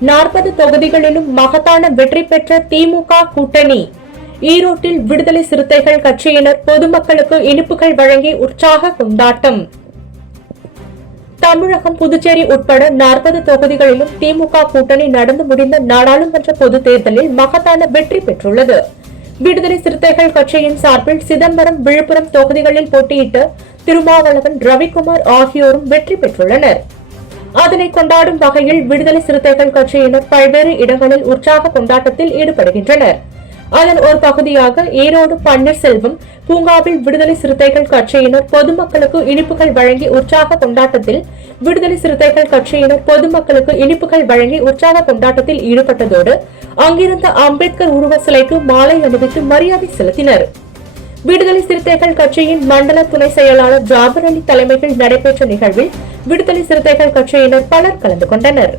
நாற்பது தொகுதிகளிலும் மகத்தான வெற்றி பெற்ற திமுக கூட்டணி. ஈரோட்டில் விடுதலை சிறுத்தைகள் கட்சியினர் பொதுமக்களுக்கு இனிப்புகள் வழங்கி உற்சாக கொண்டாட்டம். தமிழகம் புதுச்சேரி உட்பட நாற்பது தொகுதிகளிலும் திமுக கூட்டணி நடந்து முடிந்த நாடாளுமன்ற பொதுத் தேர்தலில் மகத்தான வெற்றி பெற்றுள்ளது. விடுதலை சிறுத்தைகள் கட்சியின் சார்பில் சிதம்பரம் விழுப்புரம் தொகுதிகளில் போட்டியிட்ட திருமாவளவன் ரவிக்குமார் ஆகியோரும் வெற்றி பெற்றுள்ளனர். அதனை கொண்டாடும் வகையில் விடுதலை சிறுத்தைகள் கட்சியினர் பல்வேறு இடங்களில் உற்சாக கொண்டாட்டத்தில் ஈடுபடுகின்றனர். அதன் ஒரு பகுதியாக ஈரோடு பன்னீர்செல்வம் பூங்காவில் விடுதலை சிறுத்தைகள் கட்சியினர் பொதுமக்களுக்கு இனிப்புகள் வழங்கி உற்சாக கொண்டாட்டத்தில் விடுதலை சிறுத்தைகள் கட்சியினர் பொதுமக்களுக்கு இனிப்புகள் வழங்கி உற்சாக கொண்டாட்டத்தில் ஈடுபட்டதோடு அங்கிருந்த அம்பேத்கர் உருவ சிலைக்கு மாலை அணிவித்து மரியாதை செலுத்தினர். விடுதலை சிறுத்தைகள் கட்சியின் மண்டல துணை செயலாளர் ஜாபர் அலி தலைமையில் நடைபெற்ற நிகழ்வில் விடுதலை சிறுத்தைகள் கட்சியினர் பலர் கலந்து கொண்டனர்.